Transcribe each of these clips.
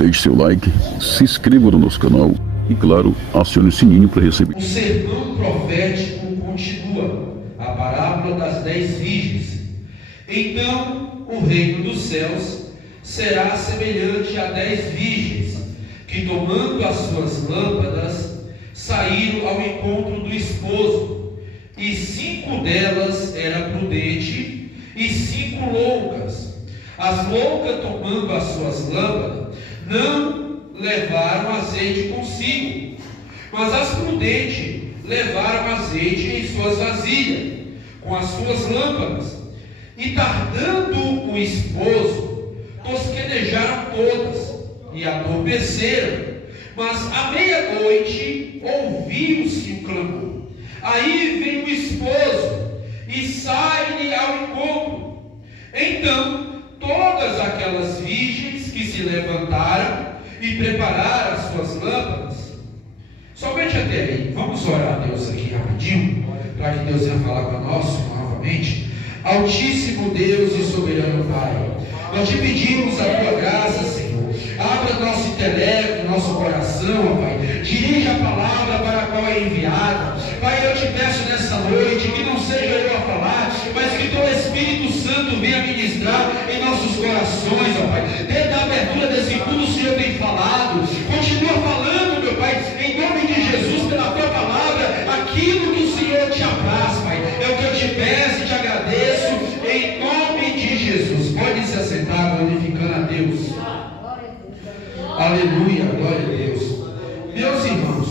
Deixe seu like, se inscreva no nosso canal e, claro, acione o sininho para receber. O sermão profético continua, a parábola das 10 virgens. Então o reino dos céus será semelhante a 10 virgens, que tomando as suas lâmpadas, saíram ao encontro do esposo, e 5 delas eram prudentes, e 5 loucas. As loucas, tomando as suas lâmpadas, não levaram azeite consigo, mas as prudentes levaram azeite em suas vasilhas, com as suas lâmpadas. E tardando o esposo, tosquenejaram todas, e adormeceram. Mas à meia-noite ouviu-se um clamor. Aí vem o esposo, e sai-lhe ao encontro. Então todas aquelas virgens que se levantaram e prepararam as suas lâmpadas. Somente até aí. Vamos orar a Deus aqui rapidinho, para que Deus venha falar conosco novamente. Altíssimo Deus e soberano Pai, nós te pedimos a tua graça, Senhor. Abra nosso intelecto, nosso coração, Pai. Dirija a palavra para a qual é enviada. Pai, eu te peço nessa noite que não seja eu a falar, mas que teu Espírito Santo venha ministrar em nossos corações, ó Pai. Desde a abertura desse culto, o Senhor tem falado. Continua falando, meu Pai, em nome de Jesus, pela tua palavra, aquilo que o Senhor te apraz, Pai. É o que eu te peço e te agradeço, em nome de Jesus. Pode se assentar, glorificando a Deus. Aleluia, glória a Deus. Meus irmãos,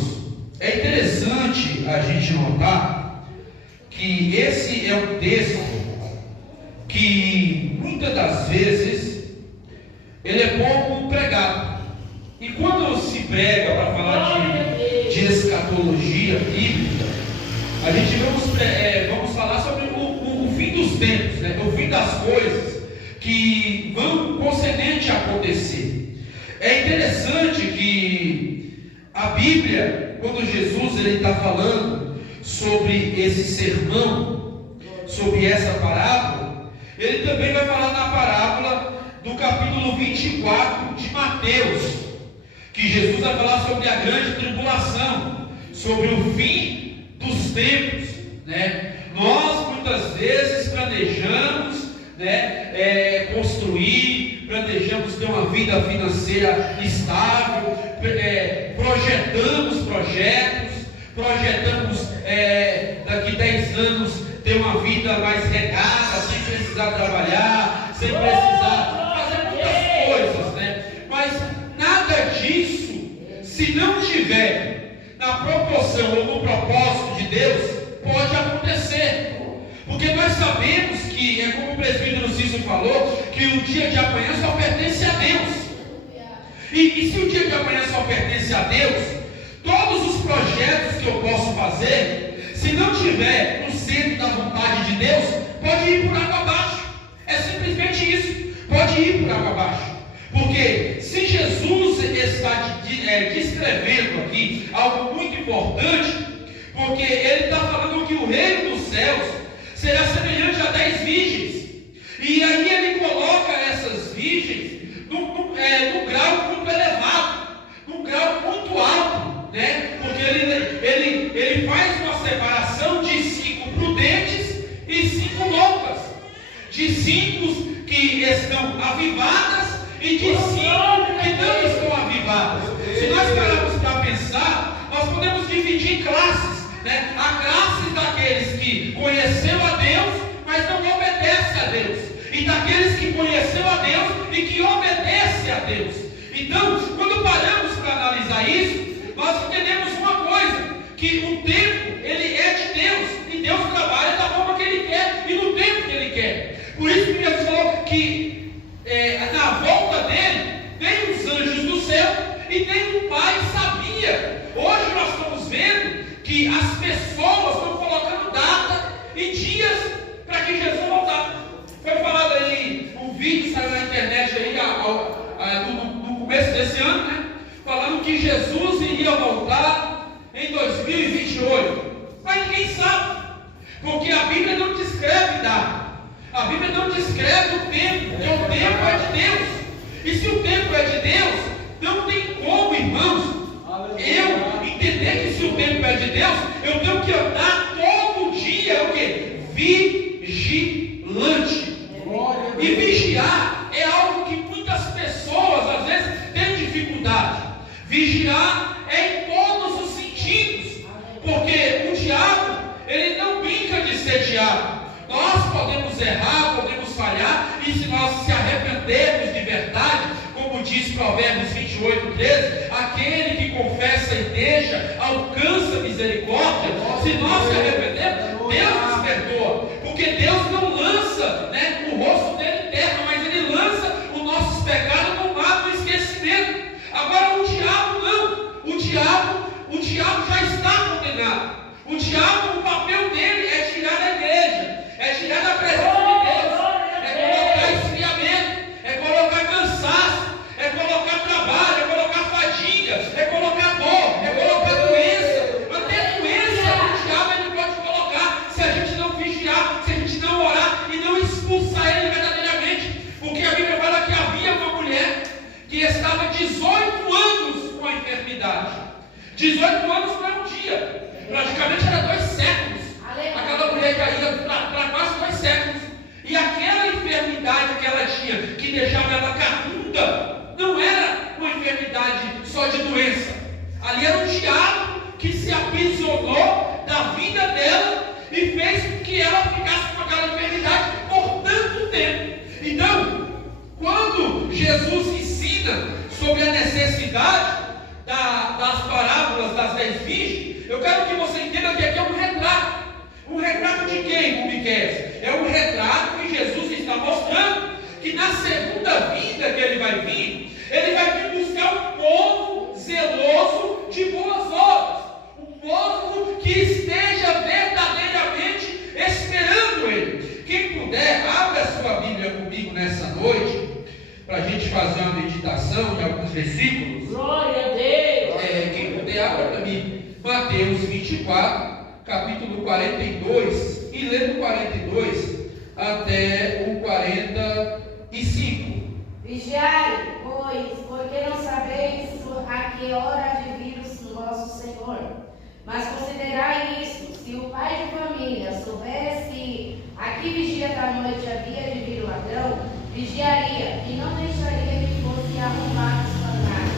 é interessante a gente notar que esse é um texto que muitas das vezes ele é pouco pregado. E quando se prega para falar de escatologia bíblica, a gente vamos falar sobre o fim dos tempos, né? O fim das coisas que vão concedente a acontecer. É interessante que a Bíblia, quando Jesus está falando sobre esse sermão, sobre essa parábola, ele também vai falar na parábola do capítulo 24 de Mateus, que Jesus vai falar sobre a grande tribulação, sobre o fim dos tempos, né? Nós muitas vezes planejamos, né, construir, planejamos ter uma vida financeira estável, projetamos daqui 10 anos ter uma vida mais regada, sem precisar trabalhar, sem precisar fazer muitas coisas, né? Mas nada disso, se não tiver na proporção ou no propósito de Deus, pode acontecer. Porque nós sabemos que, é como o presbítero Cícero falou, que o dia de amanhã só pertence a Deus. E se o dia de amanhã só pertence a Deus, todos os projetos que eu posso fazer, se não tiver no centro da vontade de Deus, pode ir por água abaixo. É simplesmente isso, pode ir por água abaixo. Porque se Jesus está descrevendo aqui algo muito importante, porque ele está falando que o reino dos céus será semelhante a 10 virgens. E aí ele coloca essas virgens num grau muito elevado, num grau muito alto, né? Porque ele faz uma separação de 5 prudentes e 5 loucas, de 5 que estão avivadas e de 5 que não estão avivadas. Se nós pararmos para pensar, nós podemos dividir em classes, né? A classe daqueles que conheceu a Deus, mas não obedece a Deus, e daqueles que conheceu a Deus e que obedece a Deus. Então, quando paramos para analisar isso, nós entendemos uma coisa, que o tempo, ele é de Deus, e Deus trabalha da forma que Ele quer, e no tempo que Ele quer. Por isso que Jesus falou que na volta dele, tem os anjos do céu, e tem o Pai sabia. Hoje nós estamos vendo que as pessoas estão colocando data e dias para que Jesus voltar. Foi falado aí, um vídeo saiu na internet aí no começo desse ano, né? Falando que Jesus iria voltar em 2028. Mas ninguém sabe, porque a Bíblia não descreve data. A Bíblia não descreve o tempo, porque o tempo é de Deus. E se o tempo é de Deus, Não tem como, irmãos, eu entender que se o tempo é de Deus, eu tenho que andar todo dia, o quê? Vigilante. E vigiar é algo que muitas pessoas às vezes têm dificuldade. Vigiar é em todos os sentidos, porque o diabo, ele não brinca de ser diabo. Nós podemos errar, podemos falhar, e se nós se arrependermos de verdade, como diz Provérbios 28:13, aquele que confessa e deixa alcança misericórdia. Se nós se arrependermos, Deus nos perdoa, porque Deus não lança, o rosto dele em terra, mas ele lança os nossos pecados no mar do esquecimento. Agora o diabo não, o diabo já está condenado. O diabo, o papel dele é tirar a igreja, é tirar da presença de Deus, é colocar esfriamento, é colocar cansaço, é colocar trabalho, é colocar fadiga, é colocar dor, é colocar doença. Até doença o diabo ele pode colocar, se a gente não vigiar, se a gente não orar e não expulsar ele verdadeiramente. Porque a Bíblia fala que havia uma mulher que estava 18 anos com a enfermidade. 18 anos não é um dia, praticamente era 2 séculos. Aquela mulher já ia para quase 2 séculos. E aquela enfermidade que ela tinha, que deixava ela carcunda, não era uma enfermidade só de doença. Ali era um diabo que se aprisionou da vida dela e fez com que ela ficasse com aquela enfermidade por tanto tempo. Então, quando Jesus ensina sobre a necessidade das parábolas das 10 virgens, eu quero que você entenda que aqui é um retrato. Um retrato de quem, Miqueias? É um retrato que Jesus está mostrando que na segunda vinda que ele vai vir buscar um povo zeloso de boas obras, um povo que esteja verdadeiramente esperando ele. Quem puder, abra a sua Bíblia comigo nessa noite, para a gente fazer uma meditação em alguns versículos. Glória a Deus! Quem puder, abra para mim Mateus 24, capítulo 42, e lê do 42 até o 45. Vigiai, pois, porque não sabeis a que hora há de vir o vosso Senhor. Mas considerai isto: se o pai de família soubesse a que vigia da noite havia de vir o ladrão, vigiaria e não deixaria que fosse arrombado sua casa.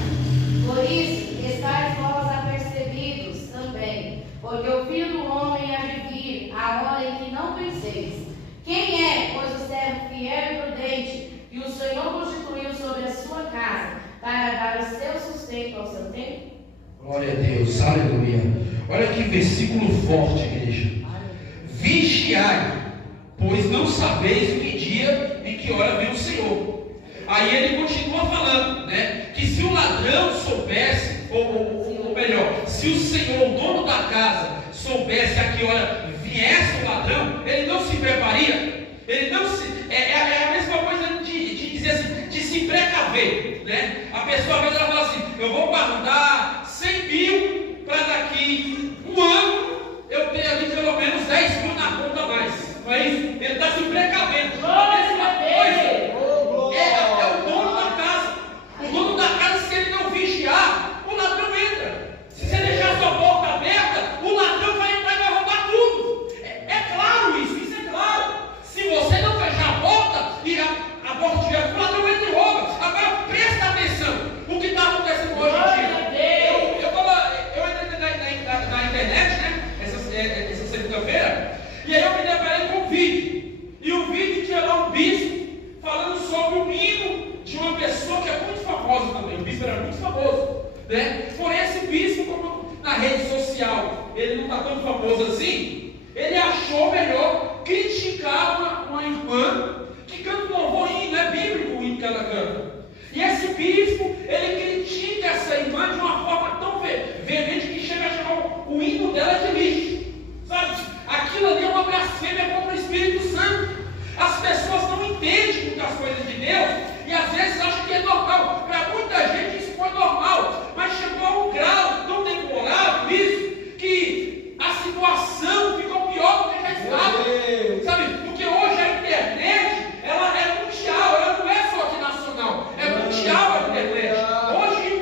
Por isso, estáis vós apercebidos também, porque o Filho do Homem há de vir a hora em que não penseis. Quem é, pois, o servo fiel e prudente, e o Senhor constituiu sobre a sua casa, para dar o seu sustento ao seu tempo? Glória a Deus, aleluia. Olha que versículo forte, igreja. Vigiai, pois não sabeis o que dia e que hora vem o Senhor. Aí ele continua falando, que se o ladrão soubesse, ou melhor, se o Senhor, o dono da casa, soubesse a que hora viesse o ladrão, ele não se preparia. Ele não se. É a mesma coisa de dizer assim, de se precaver, A pessoa às vezes ela fala assim: eu vou guardar 100 mil para daqui um ano eu ter ali pelo menos 10 mil na conta a mais. Não é isso? Ele está se precavendo. A mesma coisa é o dono da casa. O dono da casa, se ele não vigiar, o ladrão entra. Se você deixar sua porta aberta, o ladrão vai entrar e vai roubar tudo. É claro isso é claro. Se você não fechar a porta e a porta estiver, o ladrão entra e rouba. Agora presta atenção o que está acontecendo hoje em dia. Eu entrei na internet, essa segunda-feira, e aí eu me deparei com um vídeo. E o vídeo tinha lá um bispo falando sobre o hino de uma pessoa que é muito famosa também. O bispo era muito famoso, Por esse bispo, como na rede social ele não está tão famoso assim, ele achou melhor criticar uma irmã que canta um louvor hino, é bíblico o hino que ela canta. E esse bispo, ele critica essa irmã de uma forma tão veemente que chega a chamar o hino dela de lixo. Sabe? Aquilo ali é uma blasfêmia contra o Espírito Santo. As pessoas não entendem muitas coisas de Deus e às vezes acham que é normal. Para muita gente isso foi normal, mas chegou a um grau tão demorado isso, que a situação ficou pior do que já estava. Sabe? Porque hoje a internet, ela é mundial, ela não é só aqui nacional, é mundial a internet. Hoje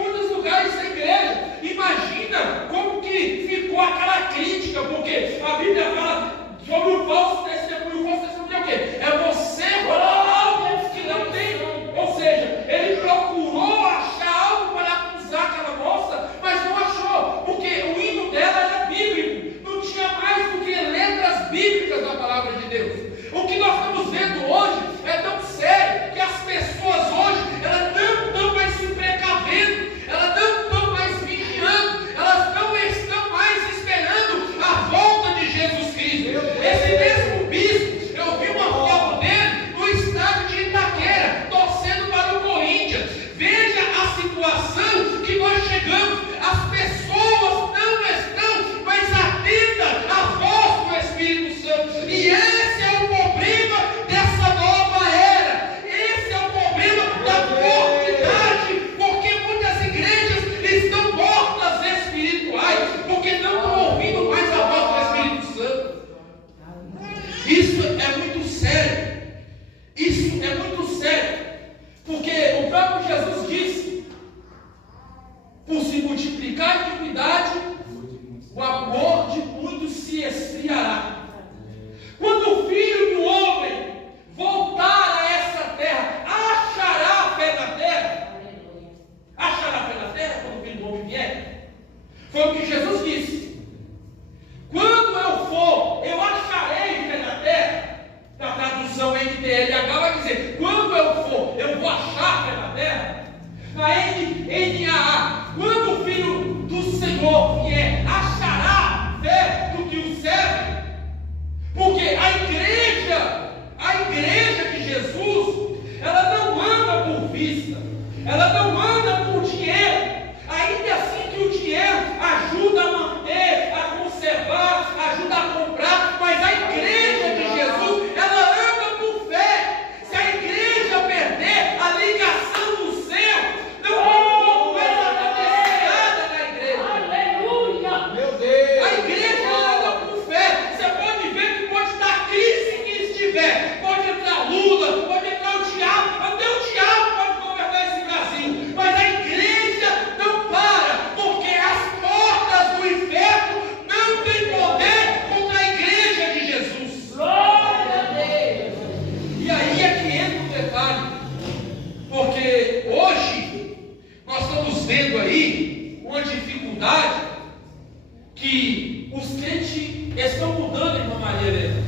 que os crentes estão mudando, irmã Maria Helena.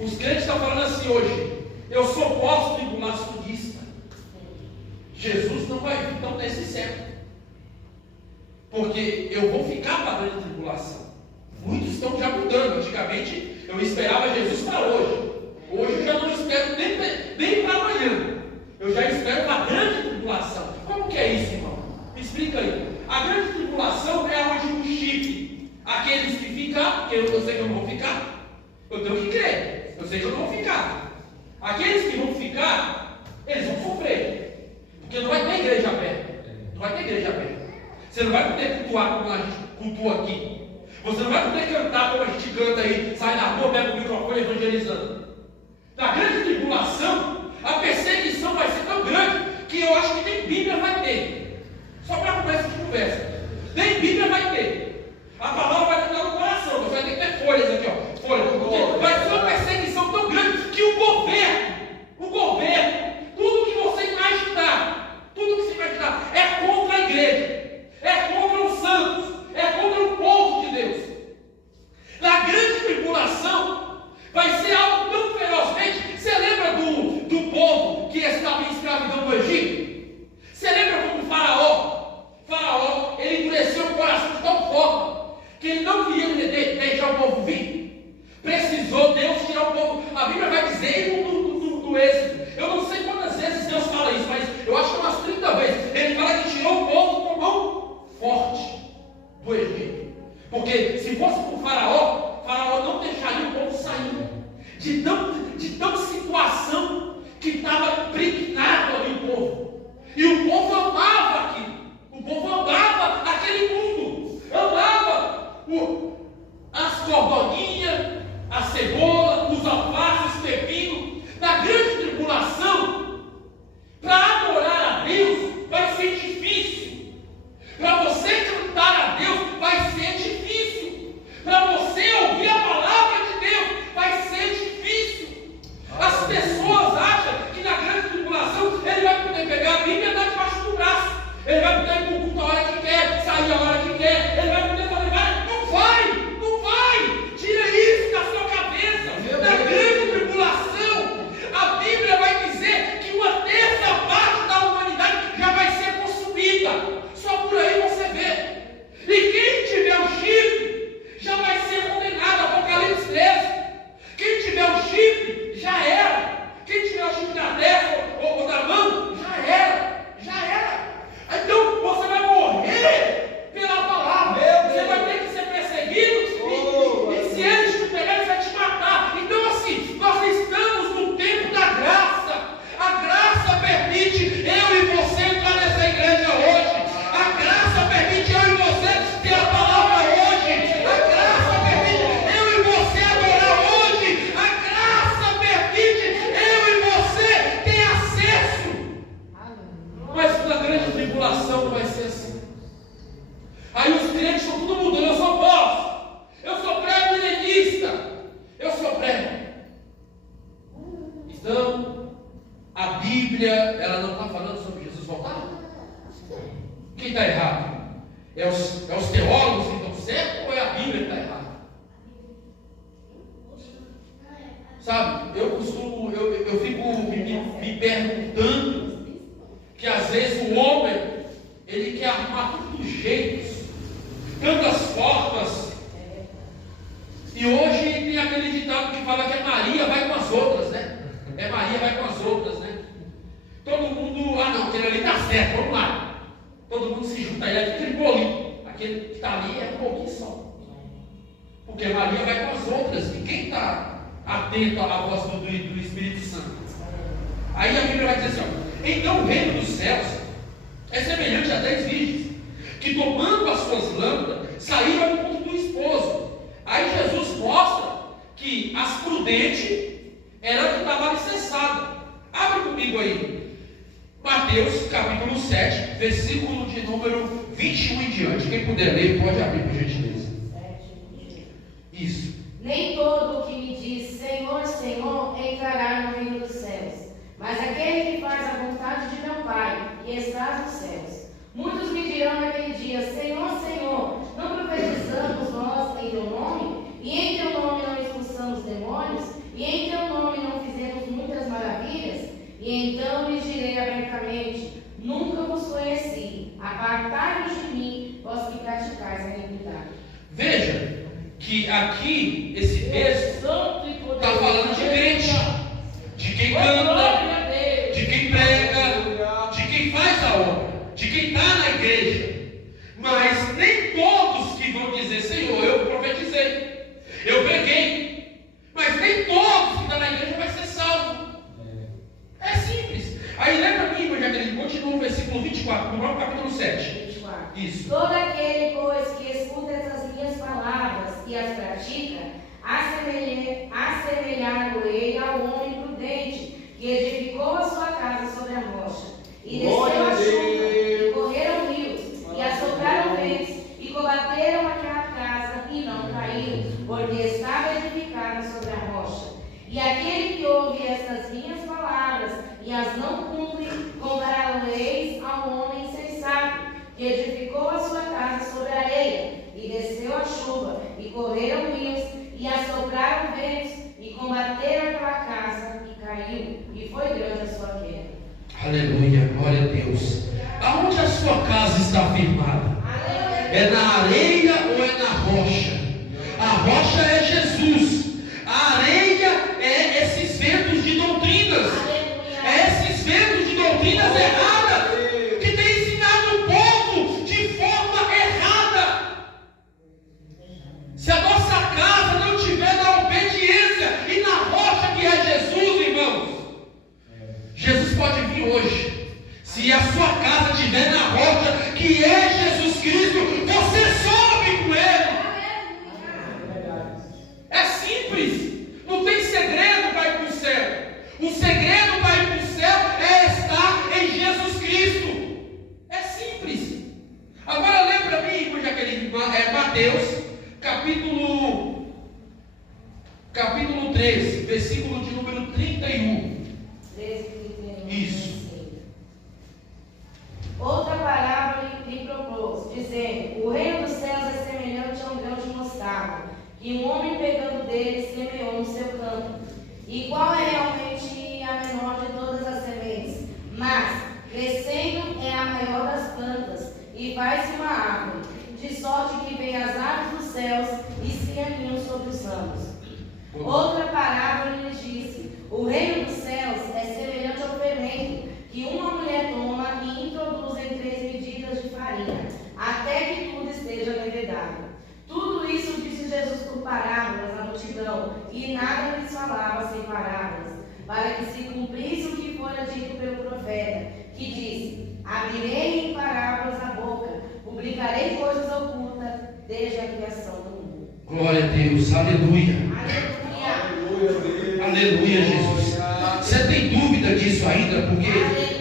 Os crentes estão falando assim hoje: eu sou pós-tribulacionista. Jesus não vai vir então nesse século, porque eu vou ficar para a grande tribulação. Muitos estão já mudando. Antigamente eu esperava Jesus para hoje. Hoje eu já não espero nem para amanhã. Eu já espero para a grande tribulação. Como que é isso, irmão? Me explica aí. A grande tribulação é onde o chip, aqueles que ficam, porque eu sei que eu não vou ficar, eu tenho que crer, eu sei que eu não vou ficar. Aqueles que vão ficar, eles vão sofrer, porque não vai ter igreja aberta. Não vai ter igreja aberta. Você não vai poder cultuar como a gente cultua aqui. Você não vai poder cantar como a gente canta aí, sai na rua, pega o microfone evangelizando. Na grande tribulação, a perseguição vai ser tão grande que eu acho que nem Bíblia vai ter. Só para começar de conversa. Nem Bíblia vai ter. A palavra vai estar no coração. Você vai ter que ter folhas aqui, ó. Folha. Vai ser uma perseguição tão grande que o governo, tudo que você imaginar, é contra a igreja, é contra os santos, é contra o povo de Deus. Na grande tribulação, vai ser algo tão ferozmente. Você lembra do povo que estava em escravidão no Egito? Você lembra como Faraó, ele endureceu o coração de tal forma que ele não queria deixar o povo vir. Precisou Deus tirar o povo. A Bíblia vai dizer do Êxodo. Eu não sei quantas vezes Deus fala isso, mas eu acho que umas 30 vezes. Ele fala que tirou o povo com mão forte do Egito. Porque se fosse por Faraó não deixaria o povo sair. De tão situação que estava impregnado ali o povo. E o povo amava aquilo. O povo amava aquele mundo. Amava as cordoninhas, a cebola, os alfaces, os pepinos. Na grande tribulação, para adorar a Deus, vai ser difícil. Para você cantar a Deus, vai ser difícil. Para você ouvir a palavra de Deus, vai ser difícil. As pessoas acham que na grande tribulação ele vai poder pegar a Bíblia e dar debaixo do braço. Ele vai poder ir para o culto a hora que quer, sair a hora que quer. Ele vai poder fazer várias. Não vai. Tira isso da sua cabeça. Na grande tribulação, a Bíblia vai dizer que uma terça parte da humanidade já vai ser consumida. Só por aí você vê. E quem tiver o chifre já vai ser condenado. Apocalipse 13. Quem tiver o chifre já era. Quem tiver o chifre da testa ou da mão já era. Então você vai morrer pela palavra. Você vai ter que ser perseguido. E se eles te pegarem, eles vão te matar. Então assim, nós estamos no tempo da graça. A graça permite eu e você entrar nessa igreja hoje. A graça permite eu e você ter a palavra hoje. A graça permite eu e você adorar hoje. A graça permite eu e você ter acesso. Mas na grande tribulação não vai ser assim. Aí os crentes estão tudo mudando. Eu sou eu sou pré-milenista, eu sou pré. Então, a Bíblia, ela não está falando sobre Jesus voltar? Quem está errado? É os teólogos que estão certos ou é a Bíblia que está errada? Sabe, eu fico me perguntando que às vezes o homem, ele quer arrumar tantos jeitos, tantas formas. E hoje tem aquele ditado que fala que é Maria vai com as outras, né? É Maria vai com as outras, né? Todo mundo, não, aquele ali está certo, vamos lá. Todo mundo se junta, ele é aquele bolinho. Aquele que está ali é um pouquinho só. Porque Maria vai com as outras. E quem está atento à voz do Espírito Santo? Aí a Bíblia vai dizer assim, ó, então o reino dos céus é semelhante a 10 virgens, que tomando as suas lâmpadas, saíram ao encontro do esposo. Aí Jesus mostra que as prudentes eram a que estavam alicerçadas. Abre comigo aí, Mateus capítulo 7, versículo de número 21 em diante. Quem puder ler, pode abrir por gentileza. Isso. Nem todo o que me diz Senhor, Senhor, entrará no reino dos céus, mas aquele que faz a vontade de meu Pai, que está nos céus. Muitos me dirão naquele dia, Senhor, Senhor, não profetizamos nós que aqui, esse texto, está falando de crente, de quem canta, de quem prega, de quem faz a obra, de quem está na igreja. Mas nem todos que vão dizer: Senhor, eu profetizei, eu preguei, mas nem todos que estão na igreja vai ser salvo. É simples. Aí lembra comigo, já que ele continua no versículo 24, no capítulo 7. Isso. Todo aquele, pois, que escuta essas minhas palavras e as pratica, assemelhar-o-ei ao homem prudente, que edificou a sua casa sobre a rocha. E desceu a chuva, e correram rios, e assopraram ventos, e combateram aquela casa, e não caiu, porque estava edificada sobre a rocha. E aquele que ouve estas minhas palavras, e as não cumpre, compará-lo-eis ao homem insensato, que edificou a sua casa sobre a areia, e desceu a chuva, e correram rios, e assopraram ventos, e combateram aquela casa, e caiu, e foi grande a sua queda. Aleluia, glória a Deus. Aonde a sua casa está firmada? É na areia ou é na rocha? A rocha é Jesus. A areia é esses ventos de doutrinas. É esses ventos de doutrinas erradas que têm ensinado o povo de forma errada. Se a nossa casa não estiver na obediência e na rocha que é Jesus, irmãos, Jesus pode vir hoje. Se a sua casa estiver na rocha que é Jesus Cristo, você sobe com Ele. É simples. Não tem segredo para ir para o céu. O segredo para ir para o céu é estar em Jesus Cristo. É simples. Agora lembra mim, irmã Jaqueline, Mateus, capítulo 13, versículo de número 31. 13, 31. Isso. Outra parábola lhe propôs, dizendo: o reino dos céus é semelhante a um grão de mostarda, que um homem pegando dele semeou no seu campo. E qual é realmente a menor de todas as sementes? Mas, crescendo, é a maior das plantas, e faz-se uma árvore, de sorte que vem as aves dos céus e se aninham sobre os ramos. Outra parábola lhe disse: o reino dos céus é semelhante ao fermento, que uma mulher toma e introduz em 3 medidas de farinha, até que tudo esteja levedado. Tudo isso disse Jesus por parábolas à multidão, e nada lhes falava sem parábolas, para que se cumprisse o que fora dito pelo profeta, que disse: abrirei em parábolas a boca, publicarei coisas ocultas desde a criação do mundo. Glória a Deus, aleluia. Aleluia. Aleluia, Jesus. Você tem dúvida disso ainda? Porque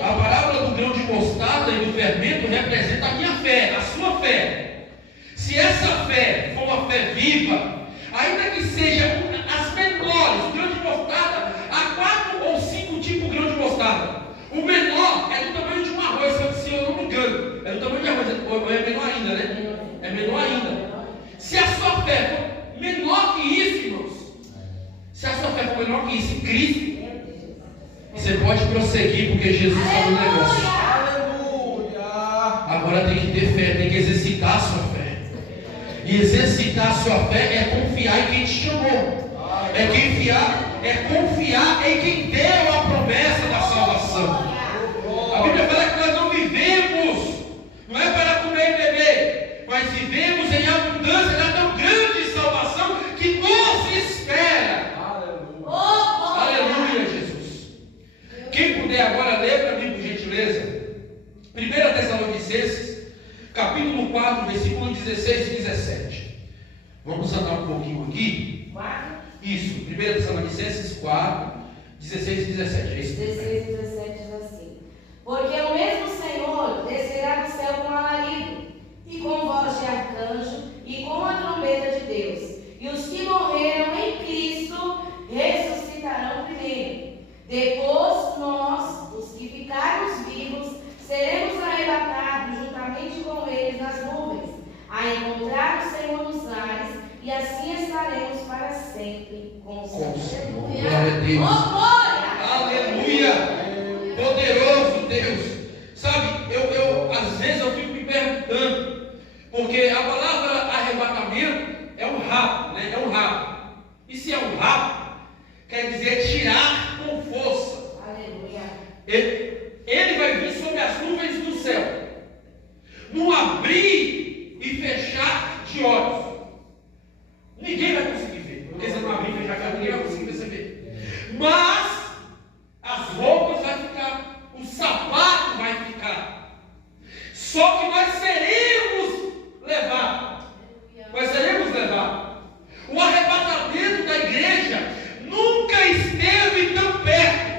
a parábola do grão de mostarda e do fermento representa a minha fé, a sua fé. Se essa fé for uma fé viva, ainda que seja as menores, o grão de mostarda, há 4 ou 5 tipos de grão de mostarda. O menor é do tamanho de um arroz, se eu não me engano. É do tamanho de arroz, ou é menor ainda, né? É menor ainda. Se a sua fé for menor que isso, irmãos, se a sua fé for menor que isso em Cristo, você pode prosseguir, porque Jesus está no negócio. Agora tem que ter fé, tem que exercitar a sua fé. E exercitar a sua fé é confiar em quem te chamou. É confiar em quem deu a promessa da salvação. A Bíblia fala que nós não vivemos, não é para comer e beber, mas vivemos em abundância da tão grande salvação que nos espera. Aleluia, Jesus. Quem puder agora ler para mim, por gentileza, 1 Tessalonicenses, capítulo 4, versículo 16 e 17. Vamos andar um pouquinho aqui. 4? Isso, 1 Tessalonicenses 4, 16 e 17. É isso? 16 e 17 diz assim: porque o mesmo Senhor descerá do céu com alarido, e com voz de arcanjo, e com a trombeta de Deus. E os que morreram em Cristo ressuscitarão primeiro. Depois nós, os que ficarmos vivos, seremos arrebatados juntamente com eles nas nuvens, a encontrar o Senhor nos ares, e assim estaremos para sempre com o Senhor. Glória a Deus. Oh, glória! Aleluia! Poderoso Deus. Sabe, às vezes eu fico me perguntando, porque a palavra arrebatamento é um rabo, né? É um rabo. E se é um rabo, quer dizer tirar com força. Aleluia. Ele vai vir sobre as nuvens do céu, num abrir e fechar de olhos. Ninguém vai conseguir ver, porque se não abrir e fechar de olhos, ninguém vai conseguir perceber. Mas as roupas vão ficar, o sapato vai ficar. Só que nós seremos levados. Nós seremos levados. O arrebatamento da igreja nunca esteve tão perto.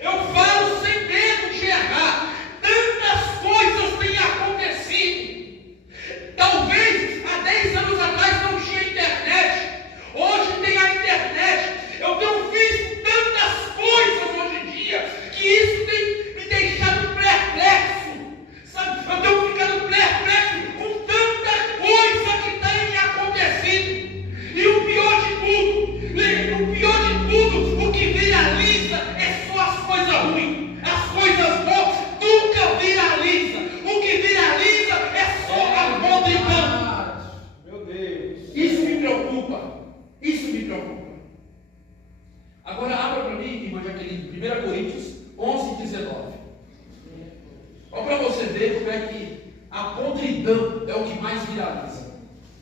Eu falo sem medo de errar. Tantas coisas têm acontecido. Talvez há 10 anos atrás não tinha internet. Hoje tem a internet. Eu tenho visto tantas coisas hoje em dia que isso tem me deixado perplexo. Sabe? Eu tenho ficado perplexo com tanta coisa que tem acontecido. E o pior de tudo, o que viraliza é só as coisas ruins. As coisas boas nunca viraliza. O que viraliza é só a podridão. Meu Deus. Isso me preocupa. Isso me preocupa. Agora abra para mim, irmã Jaqueline, 1 Coríntios 11, 19. Olha para você ver como é que a podridão é o que mais viraliza.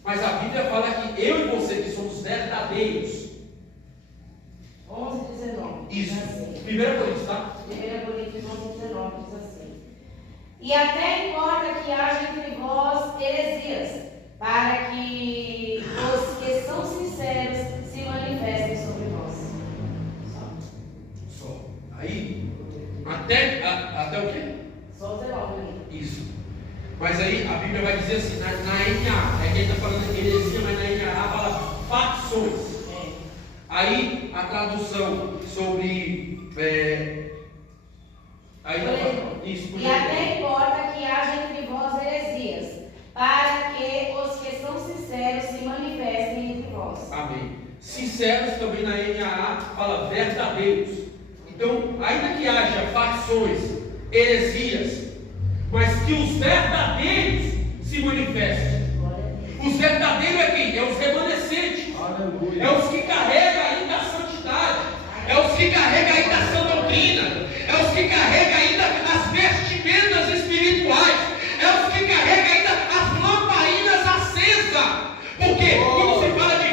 Mas a Bíblia fala que eu e você, que somos verdadeiros. 11, 19. Isso. Diz assim. 1 Coríntios, tá? 1 Coríntios 11, 19 diz assim: E até importa que haja entre vós heresias, para que os que são sinceros se manifestem sobre vós. Só. Aí, até o quê? Só 19 ali. Isso. Mas aí a Bíblia vai dizer assim, na NA, é que ele está falando de heresia, mas na NA fala facções. Aí a tradução sobre. Isso, e até importa que haja entre vós heresias, para que os que são sinceros se manifestem entre vós. Amém. Sinceros também na NAA fala verdadeiros. Então, ainda que haja facções, heresias, mas que os verdadeiros se manifestem. Os verdadeiros é quem? É os remanescentes. Aleluia. É os que carregam ainda a santidade. É os que carregam ainda a sã doutrina. É os que carregam ainda as vestimentas espirituais. É os que carregam ainda as lamparinas acesas. Porque quando se fala de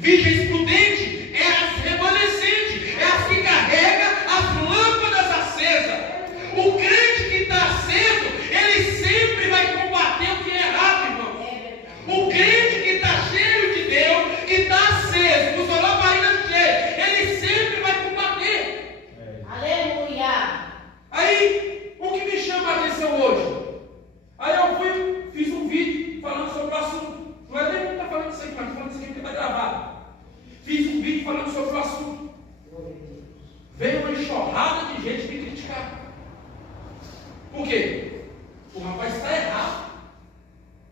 virgens prudentes, é as remanescentes. É as que carregam as lâmpadas acesas. O crente que está aceso, ele sempre vai combater o que é errado, irmão. O crente que está cheio de Deus, que está aceso, com sua lamparina cheia, ele sempre vai combater. Aleluia. Aí, o que me chama a atenção hoje? Aí eu fiz um vídeo falando sobre o assunto. Não é nem que está falando isso aqui, mas falando isso aqui porque está gravado. Fiz um vídeo falando sobre o assunto. Veio uma enxurrada de gente me criticar. Por quê? O rapaz está errado.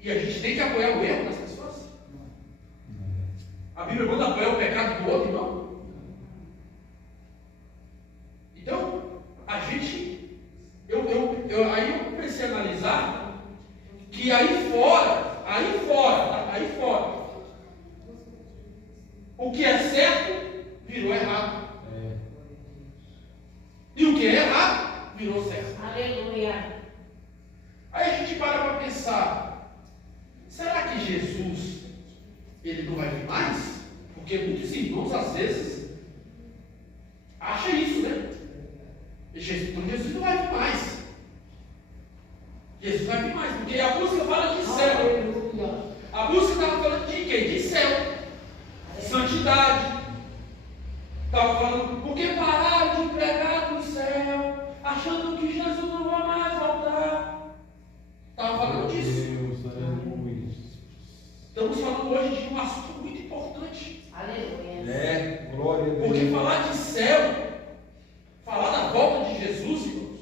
E a gente tem que apoiar o erro das pessoas. A Bíblia manda apoiar o pecado do outro, irmão. Então, a gente. Aí eu comecei a analisar que aí fora, o que é certo virou errado. E o que é errado virou certo. Aleluia. Aí a gente para pensar, será que Jesus, ele não vai vir mais? Porque muitos irmãos, às vezes, acham isso, né? Jesus não vai vir mais. Jesus vai vir mais, porque a música fala de céu. Aleluia. A música estava falando de quê? De céu. Santidade. Estava falando, porque pararam de pregar no céu, achando que Jesus não vai mais voltar. Estava falando disso. Estamos falando hoje de um assunto muito importante. Aleluia. Glória a Deus. Porque falar de céu, falar da volta de Jesus, irmãos,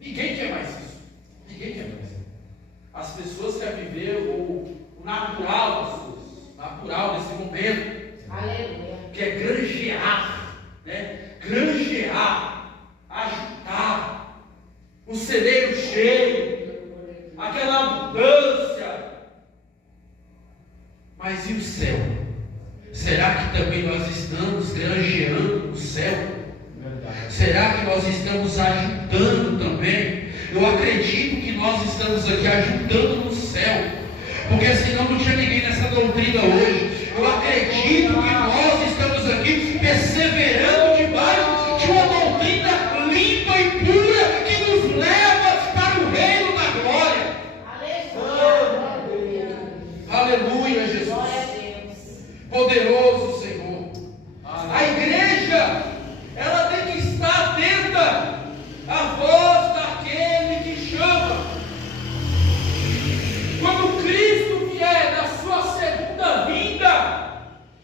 ninguém quer mais isso. Ninguém quer mais isso. As pessoas querem viver o natural das coisas, natural desse momento. Aleluia. Que é granjear, né? Granjear, ajudar, um celeiro cheio, aquela abundância. Mas e o céu? Será que também nós estamos granjeando o céu? Será que nós estamos ajudando também? Eu acredito que nós estamos aqui ajudando no céu, porque senão não tinha ninguém nessa doutrina hoje. Eu acredito que nós estamos aqui perseverando debaixo de uma doutrina limpa e pura que nos leva para o reino da glória. Aleluia. Aleluia, Jesus. Glória a Deus. Poderoso Senhor. A igreja, ela tem que estar atenta à voz daquele que chama. Quando Cristo vier na sua segunda vinda,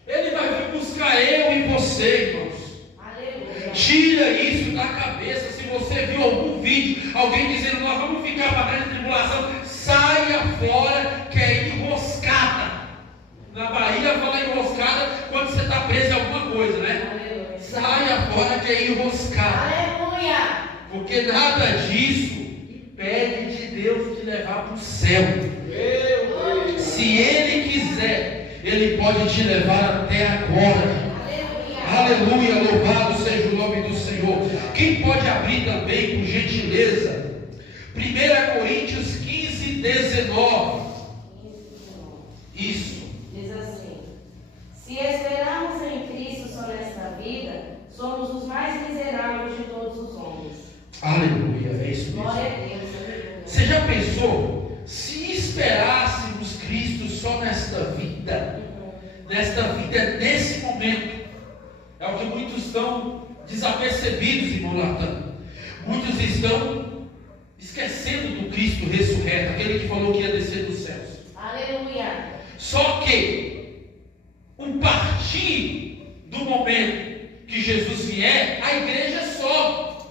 Ele vai vir buscar eu e você, irmãos. Aleluia. Tira isso da cabeça. Se você viu algum vídeo, alguém dizendo nós vamos ficar para a grande tribulação, saia fora, que é enroscada. Na Bahia fala enroscada quando você está preso em alguma coisa, né? Aleluia. Saia fora, que é enroscada. Aleluia. Porque nada disso impede de Deus te levar para o céu. Se Ele quiser, Ele pode te levar até agora. Aleluia. Aleluia, louvado seja o nome do Senhor. Quem pode abrir também, por gentileza, 1 Coríntios 15, 19. Isso. Diz assim: se esperamos em Cristo só nesta vida, somos os mais miseráveis de todos os homens. Aleluia, é isso Glória mesmo. a Deus. Aleluia. Você já pensou, se esperássemos Cristo só nesta vida, nesse momento, é o que muitos estão desapercebidos, irmão Natan. Muitos estão esquecendo do Cristo ressurreto, aquele que falou que ia descer dos céus. Aleluia. Só que, um partir do momento que Jesus vier, a igreja sobe.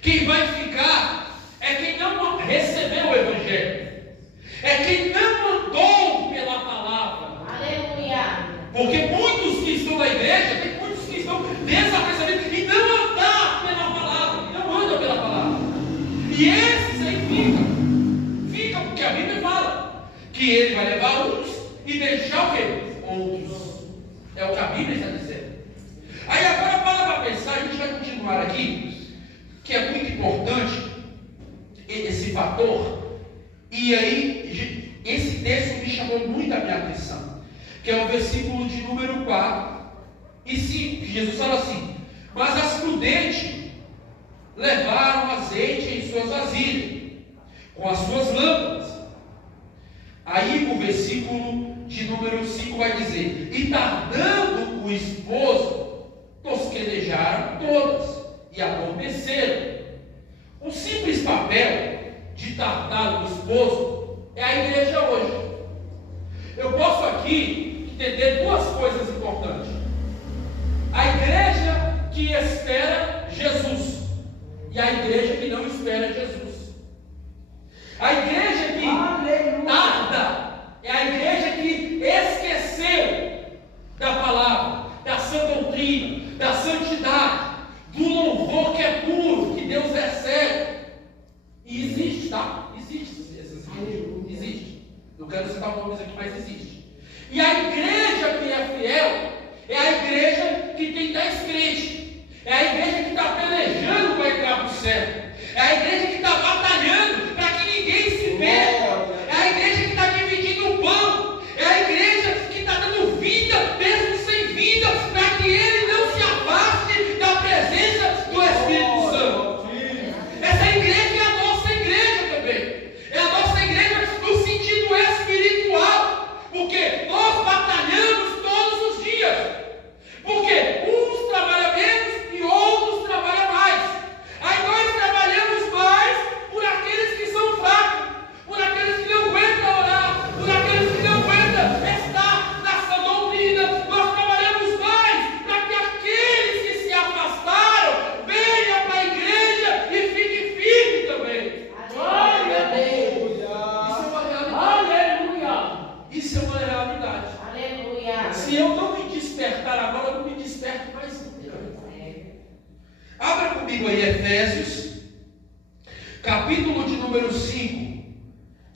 Quem vai ficar é quem não recebeu o Evangelho, é quem não andou pela palavra. Aleluia. Porque muitos que estão na igreja, tem muitos que estão desapercebidos e não andam pela palavra, não andam pela palavra. E esses aí ficam porque a Bíblia fala que Ele vai levar uns e deixar o quê? Outros. É o que a Bíblia está dizendo. Aí agora para pensar, a gente vai continuar aqui, que é muito importante esse fator. E aí, esse texto me chamou muito a minha atenção, que é o versículo de número 4 e 5. Jesus fala assim: mas as prudentes levaram azeite em suas vasilhas, com as suas lâmpadas. Aí o versículo de número 5 vai dizer: e tardando o esposo, tosquenejaram todas e adormeceram. O simples papel de tardar o esposo é a igreja hoje. Eu posso aqui entender duas coisas importantes: a igreja que espera Jesus e a igreja que não espera Jesus. A igreja que tarda é a igreja que esqueceu da palavra, da sã doutrina, da santidade, do louvor que é puro, que Deus recebe. E existe, tá? Existe essas igrejas. Existe. Não quero citar nomes aqui, mas existe. E a igreja que é fiel é a igreja que tem 10 crentes. É a igreja que está pelejando para entrar para o céu. É a igreja que está batalhando para que ninguém se perca. É a igreja que está dividindo o pão. É a igreja que está dando vida, mesmo sem vida, para que ele não se afaste da presença do Espírito Santo. Essa igreja é a nossa igreja também. É a nossa igreja no sentido espiritual. Porque nós batalhamos todos os dias. Porque uns trabalham menos e outros trabalham mais. Aí nós trabalhamos mais por aqueles que são fracos, por aqueles que não aguentam orar, por aqueles que não aguentam estar na sã doutrina. Nós trabalhamos mais para que aqueles que se afastaram venham para a igreja e fiquem firmes também. Glória a Deus. Isso é uma realidade. Aleluia. Isso é uma realidade. Aleluia. Se eu não me despertar agora, eu não me desperto mais nunca. Abra comigo aí Efésios, capítulo de número 5.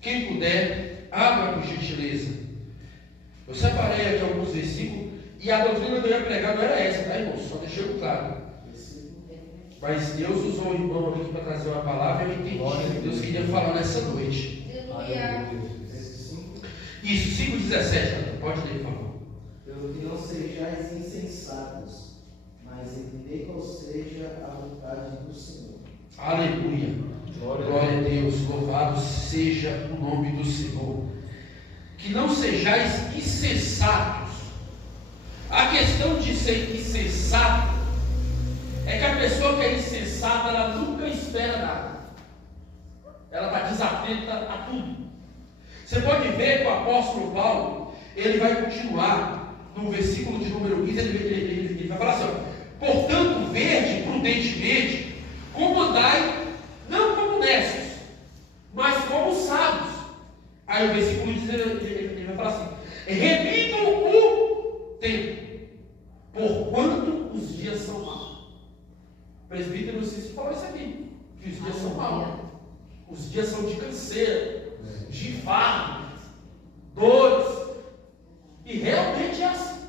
Quem puder, abra por gentileza. Eu separei aqui alguns versículos, e a doutrina que eu ia pregar não era essa, tá, irmão? Só deixei claro. Mas Deus usou o irmão aqui para trazer uma palavra e eu entendi o que Deus queria falar nessa noite. Isso, 5,17, pode ler, por favor. Pelo que não sejais insensatos, mas entendei qual seja a vontade do Senhor. Aleluia. Glória a Deus. Louvado seja o nome do Senhor. Que não sejais insensatos. A questão de ser insensato é que a pessoa que é insensata, ela nunca espera nada. Ela está desatenta a tudo. Você pode ver que o apóstolo Paulo, ele vai continuar no versículo de número 15, ele vai falar assim: portanto, vede prudentemente, como andai, não como necios, mas como sábios. Aí o versículo 15, ele vai falar assim: repitam o tempo, porquanto os dias são maus. O presbítero Cícero falou isso aqui, que os dias são maus. Os dias são de canseira, de fardo, dores. E realmente é assim.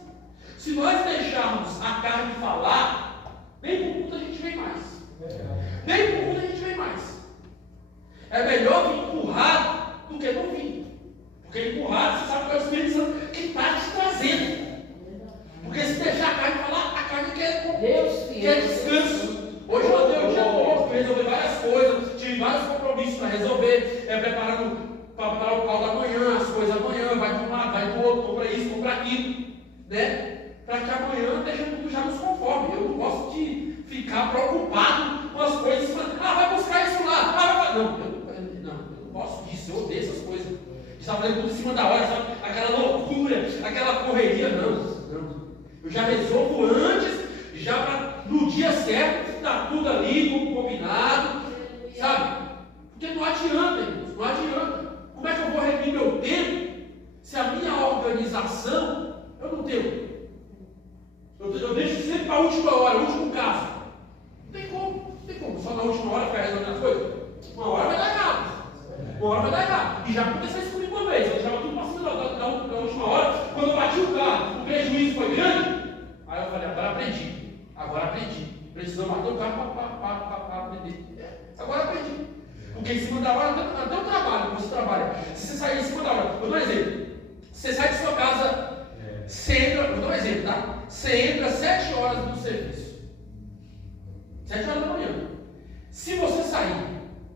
Se nós deixarmos a carne falar, nem por conta a gente vem mais. Nem por conta a gente vem mais. É melhor vir empurrado do que não vir. Porque empurrado, você sabe que é o Espírito Santo que está te trazendo. Porque se deixar a carne falar, a carne quer descanso. Hoje eu andei o dia todo, fui resolver várias coisas, tive vários compromissos para resolver, preparando para preparar o pau da manhã, as coisas amanhã, vai de um lado, vai do outro, compra isso, compra aquilo, né? Para que amanhã deixa tudo já nos conforme. Eu não gosto de ficar preocupado com as coisas, vai buscar isso lá, não, eu não gosto disso, eu odeio essas coisas. Está fazendo tudo em cima da hora, sabe? Aquela loucura, aquela correria, não. Eu já resolvo antes, já para no dia certo, está tudo ali, como combinado, sabe? Porque não adianta, irmãos, não adianta. Como é que eu vou redimir meu tempo se a minha organização eu não tenho? Eu deixo sempre para a última hora, o último caso. Não tem como. Só na última hora ficar resolvendo as coisas. Uma hora vai dar errado. E já aconteceu isso comigo uma vez. Eu deixava tudo para cima da última hora. Quando eu bati o carro, o prejuízo foi grande. Aí eu falei, agora aprendi. Precisou bater o carro para aprender. Agora aprendi. Porque em cima da hora, até o trabalho, você trabalha. Se você sair em cima da hora, eu dou um exemplo. Você sai de sua casa, você entra, eu dou um exemplo, tá? Você entra 7 horas no serviço. 7 horas da manhã. Se você sair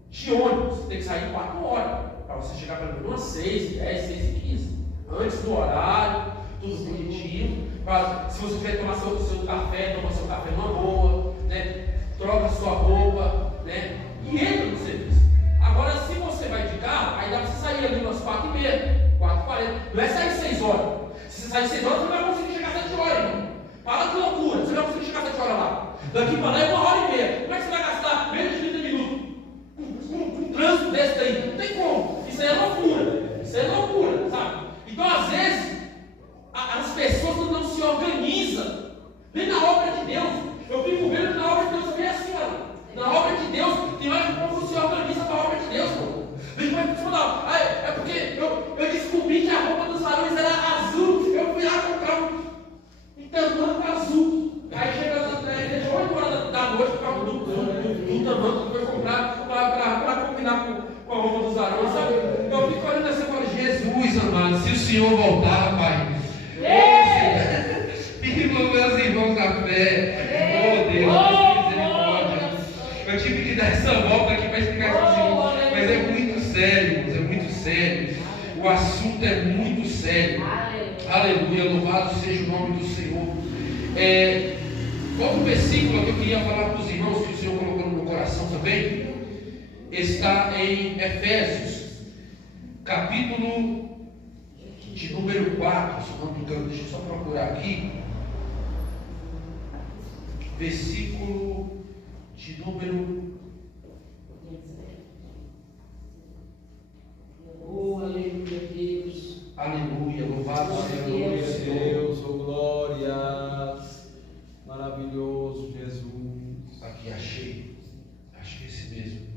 de ônibus, você tem que sair 4 horas. Para você chegar pelo menos umas 6, 10, 6 e 15. Antes do horário, tudo bonitinho. Se você tiver que tomar seu café, toma seu café numa boa, né? Troca sua roupa, né? E entra no serviço. Agora, se você vai de carro, aí dá para você sair ali umas 4h30, 4h40. Não é sair 6 horas. Se você sair 6 horas, você não vai conseguir chegar 7 horas, irmão. Para de loucura, você não vai conseguir chegar 7 horas lá. Daqui para lá é 1h30. Como é que você vai gastar menos de 30 minutos com um trânsito desse daí? Não tem como. Isso aí é loucura, sabe? Então, às vezes, as pessoas não se organizam. Nem na obra de Deus. Eu fico vendo que na obra de Deus também é assim, olha. Na obra de Deus, tem hora que o povo se organiza para a obra de Deus, pô. É porque eu descobri que a roupa dos varões era azul. Eu fui lá comprar um tamanco azul. Aí chega na igreja 8 horas da noite, por causa do tamanco que foi comprar para combinar com a roupa dos varões, sabe? Eu fico olhando assim e falo, Jesus amado, se o Senhor voltar, Pai. Vivam meus irmãos da fé. Oh Deus, misericórdia. Eu tive que dar essa volta aqui para explicar isso para vocês. Mas é muito sério, irmãos, é muito sério. O assunto é muito sério. Aleluia, louvado seja o nome do Senhor. Outro versículo que eu queria falar para os irmãos, que o Senhor colocou no meu coração também, está em Efésios, capítulo de número 4, se não me engano, deixa eu só procurar aqui. Versículo de número. Oh, aleluia, Deus. Aleluia, louvado seja Deus, oh glórias. Maravilhoso Jesus. Aqui achei esse mesmo.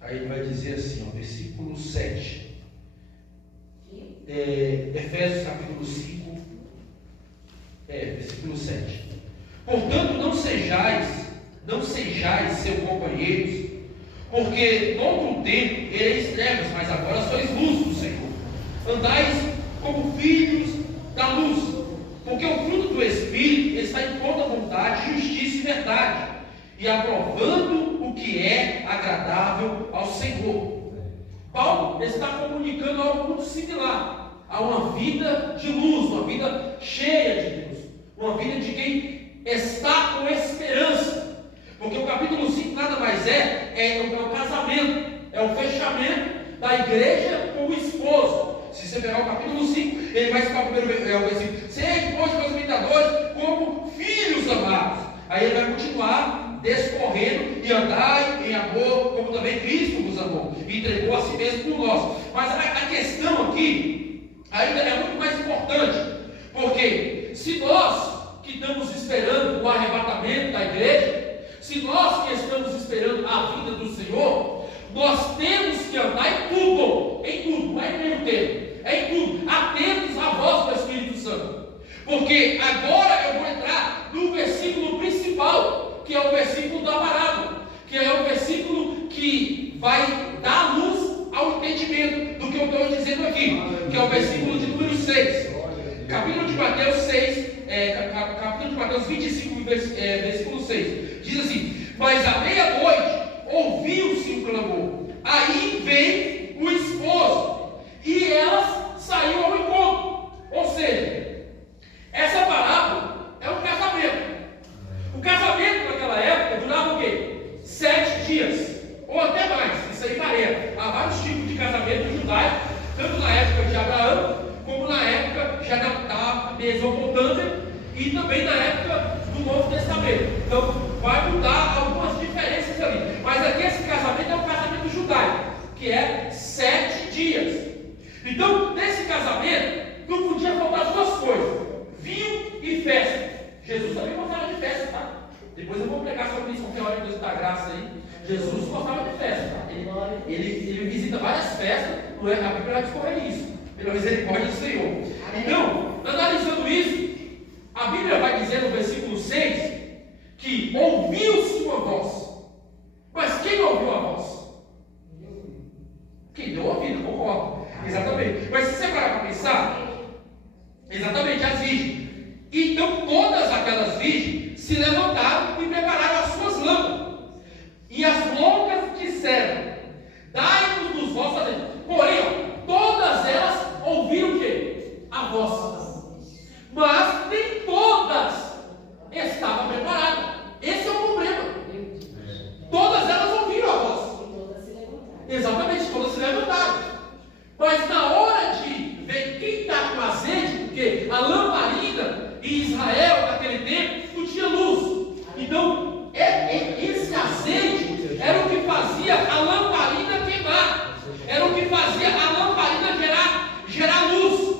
Aí ele vai dizer assim, ó, versículo 7. Efésios capítulo 5, versículo 7. Portanto, não sejais seus companheiros, porque noutro tempo ereis trevas, mas agora sois luz do Senhor. Andais como filhos da luz, porque o fruto do Espírito está em toda bondade, justiça e verdade, e aprovando o que é agradável ao Senhor. Paulo está comunicando algo muito similar a uma vida de luz, uma vida cheia de Deus, uma vida de quem está com esperança. Porque o capítulo 5 nada mais é o casamento, é o fechamento da igreja com o esposo. Se você pegar o capítulo 5, ele vai explicar o primeiro versículo: sede, pois, meus imitadores, como filhos amados. Aí ele vai continuar descorrendo: e andai em amor, como também Cristo vos amou, e entregou a si mesmo por nós. Mas a questão aqui ainda é muito mais importante, porque se nós que estamos esperando o arrebatamento da igreja, se nós que estamos esperando a vinda do Senhor, nós temos que andar em tudo, não é em meio termo, é em tudo, atentos à voz do Espírito Santo. Porque agora eu vou entrar no versículo principal, que é o versículo da parábola, que é o versículo que vai dar luz ao entendimento do que eu estou dizendo aqui, que é o versículo de número 6. Capítulo de Mateus 6, capítulo de Mateus 25, versículo 6, diz assim: mas à meia-noite ouviu-se um clamor, aí vem o esposo, e elas saíram ao encontro. Ou seja, essa parábola é um casamento. O casamento naquela época durava o quê? 7 dias, ou até mais, isso aí varia. Há vários tipos de casamento judaico, tanto na época de Abraão, como na época já da Mesopotâmia e também na época do Novo Testamento. Então vai mudar algumas diferenças ali. Mas aqui esse casamento é um casamento judaico, que é 7 dias. Então, nesse casamento, não podia faltar 2 coisas: vinho e festa. Jesus também gostava de festa, tá? Depois eu vou pregar sobre isso, qualquer hora que Deus dá graça aí. Jesus gostava de festa, tá? Ele visita várias festas, não é? A Bíblia vai discorrer isso, pela misericórdia do Senhor. Então, analisando isso, a Bíblia vai dizer no versículo 6 que ouviu-se uma voz. Mas quem ouviu a voz? Quem deu ouvido, concordo. Exatamente. Mas se você parar para pensar, exatamente, as virgens. Então todas aquelas virgens se levantaram e prepararam as suas lâmpadas. E as loucas disseram: dai-nos dos vossos azeite. Porém, todas elas ouviram o quê? A voz. Mas nem todas estavam preparadas. Esse é o problema. Todas elas ouviram a voz. Exatamente, todas se levantaram. Mas na hora de ver quem está com azeite, porque a lamparina em Israel naquele tempo não tinha luz. Então, esse azeite era o que fazia a lamparina queimar. Era o que fazia a lamparina gerar luz.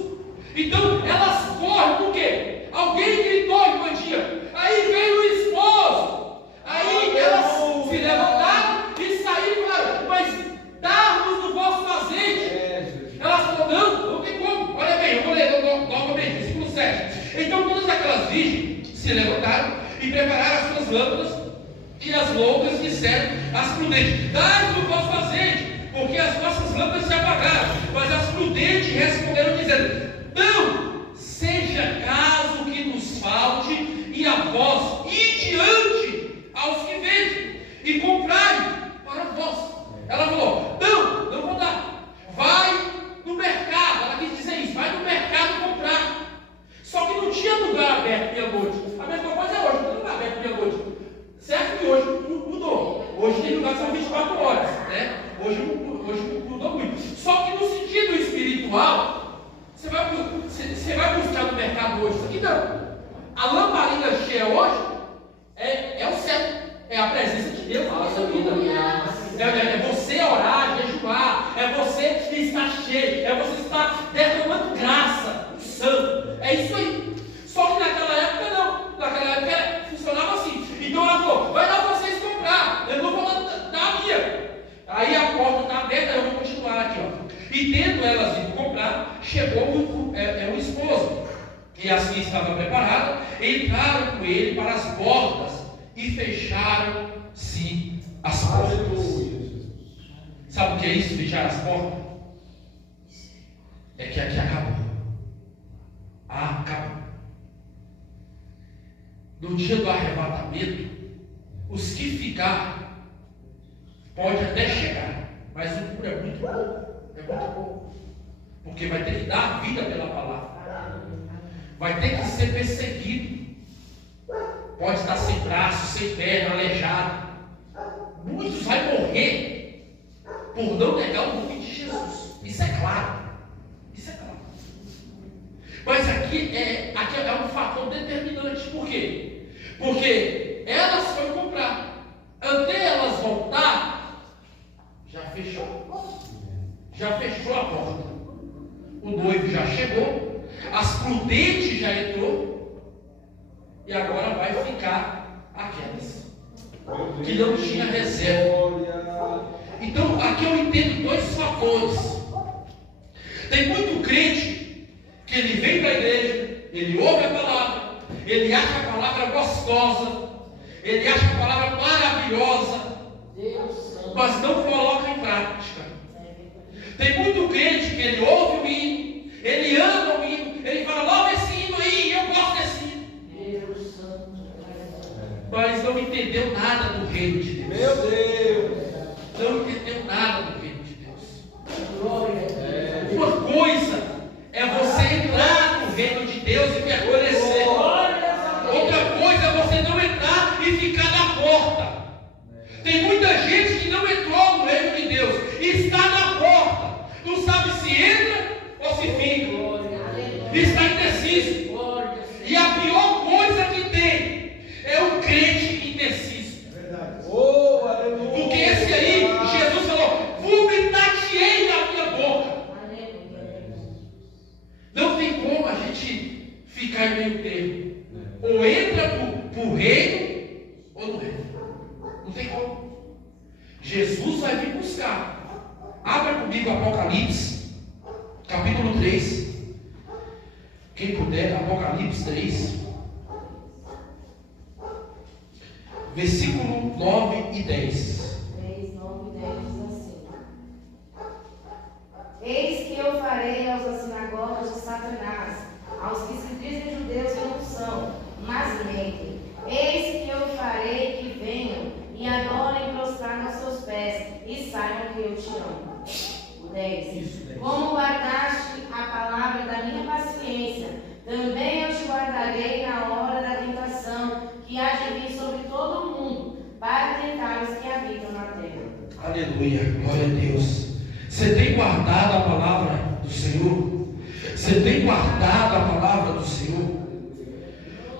Então, elas correm por quê? Alguém gritou, irmãzinha. Aí veio o esposo. Aí elas se levantaram e saíram e falaram: mas dá-nos do vosso azeite. Elas falaram: não tem como. Olha bem, eu vou ler novamente, versículo 7. Então todas aquelas virgens se levantaram e prepararam as suas lâmpadas. E as loucas disseram às prudentes: dai-nos do vosso azeite, porque as vossas lâmpadas se apagaram. Mas as prudentes responderam dizendo: não seja caso que nos falte, e a vós diante aos que vendem e comprai para vós. Ela falou: não vou dar. Vai no mercado. Ela quis dizer isso: vai no mercado comprar. Só que não tinha lugar aberto meia-noite. A mesma coisa é hoje, não tem lugar aberto meia-noite. Certo que hoje mudou. Hoje tem lugar que são 24 horas, né? Hoje mudou muito. Só que no sentido espiritual, você vai buscar no mercado hoje isso aqui? Não. A lamparina cheia hoje é o céu. É a presença de Deus na nossa vida. É você orar, jejuar. É você estar cheio. É você estar derramando graça, o santo. É isso aí. Só que naquela época não. Naquela época funcionava assim. Então ela falou: vai lá vocês comprar. Eu não vou dar a minha. Aí a porta está aberta, eu vou continuar aqui, ó. E tendo elas ido comprar, chegou o um esposo. E assim estava preparada, entraram com ele para as bordas e fecharam-se as portas. Sabe o que é isso, fechar as portas? É que aqui acabou. Acabou. No dia do arrebatamento, os que ficaram, pode até chegar, mas o número é muito pouco. É muito pouco. Porque vai ter que dar a vida pela palavra. Vai ter que ser perseguido. Pode estar sem braço, sem perna, aleijado. Muitos vão morrer por não negar o nome de Jesus. Isso é claro. Isso é claro. Mas aqui é um fator determinante. Por quê? Porque elas foram comprar. Até elas voltar, já fechou. Já fechou a porta. O noivo já chegou. As prudentes já entrou. E agora vai ficar aquelas que não tinha reserva. Então aqui eu entendo dois fatores. Tem muito crente que ele vem para a igreja, ele ouve a palavra, ele acha a palavra gostosa, ele acha a palavra maravilhosa, mas não coloca em prática. Tem muito crente que ele ouve o hino, ele ama o hino, ele fala, logo esse hino aí, eu gosto desse hino, mas não entendeu nada do reino de Deus. Meu Deus! Não entendeu nada do reino de Deus. Uma coisa é você entrar no reino de Deus e permanecer. Outra coisa é você não entrar e ficar na porta. Tem muita gente que não entrou no reino de Deus e está na porta. Não sabe se entra ou se fica. Está indeciso. E a pior coisa que tem é o crente indeciso. Oh, aleluia! Porque esse aí, Jesus falou, vomitar-te-ei da minha boca. Não tem como a gente ficar em meio termo. Ou entra para o reino, ou não entra. Não tem como. Jesus vai vir buscar. Abra comigo Apocalipse, capítulo 3. Quem puder, Apocalipse 3. Versículo 9 e 10. 3, 9 e 10 diz assim: Eis que eu farei das sinagogas de Satanás, aos que se dizem judeus e não são, mas mentem. Eis que eu farei que venham e adorem prostrar aos seus pés, e saibam que eu te amo. 10. Como guardaste a palavra da minha paciência, também eu te guardarei na hora da tentação, que há de vir sobre todo o mundo, para tentar os que habitam na terra. Aleluia, glória a Deus. Você tem guardado a palavra do Senhor? Você tem guardado a palavra do Senhor?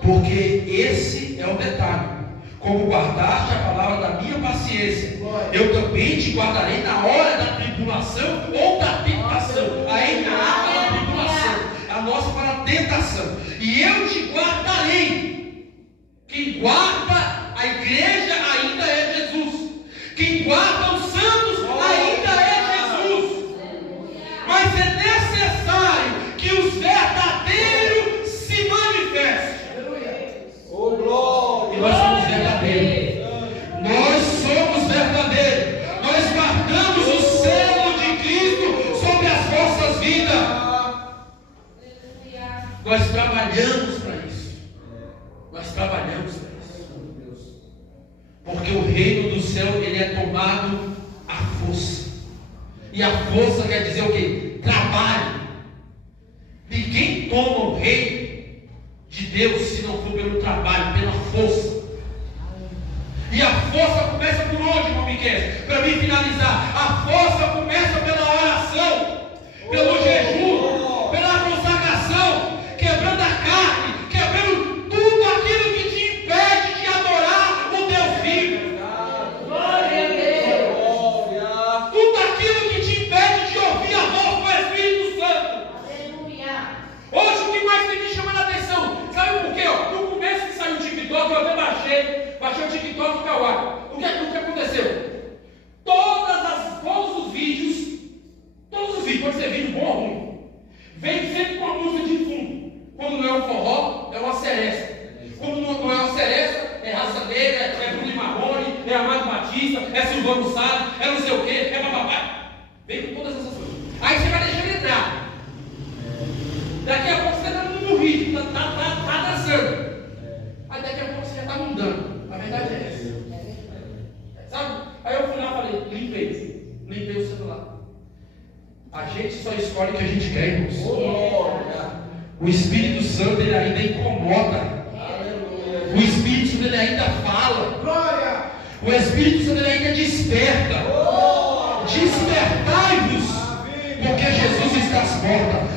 Porque esse é o detalhe. Como guardaste a palavra da minha paciência, eu também te guardarei na hora da tribulação ou da tentação. Ainda há para a tribulação, a nossa para a tentação. E eu te guardarei. Quem guarda a igreja ainda é Jesus. Quem guarda os santos ainda é Jesus. Mas é necessário que os verdadeiros se manifestem. Oh, glória! E nós somos verdadeiros. Nós somos verdadeiros. Nós guardamos o selo de Cristo sobre as vossas vidas. Nós trabalhamos para isso. Nós trabalhamos para isso. Porque o reino do céu, ele é tomado à força. E a força quer dizer o quê? Trabalho. Ninguém toma o reino de Deus se não for pelo trabalho, pela força. E a força começa por onde, irmão Miquel? Para mim finalizar, a força começa pela oração, pelo jejum, pela consagração, quebrando a carne, quebrando tudo aquilo que te impede de adorar o teu filho. Glória a Deus. Tudo aquilo que te impede de ouvir a voz do Espírito Santo. Aleluia. Hoje o que mais tem me chamado a atenção? Sabe por quê? No começo que saiu o TikTok, eu até baixei o TikTok do Kawai. O que aconteceu? Todos os vídeos, pode ser vídeo bom ou ruim, vem sempre com Quando não é um forró, é uma seresta. Quando não é uma seresta, é Raça Negra, é Bruno e Marrone, é Amado Batista, é Silvano Salles, é não sei o quê, é bababá. Vem com todas essas coisas. Aí você vai deixando ele entrar. Daqui a pouco você está no ritmo, tá dançando. Aí daqui a pouco você já está mudando. A verdade é essa. Sabe? Aí eu fui lá e falei, limpei o celular. A gente só escolhe o que a gente quer, irmãos. O Espírito Santo ele ainda incomoda. O Espírito Santo ele ainda fala. O Espírito Santo ele ainda desperta. Despertai-vos, porque Jesus está às portas.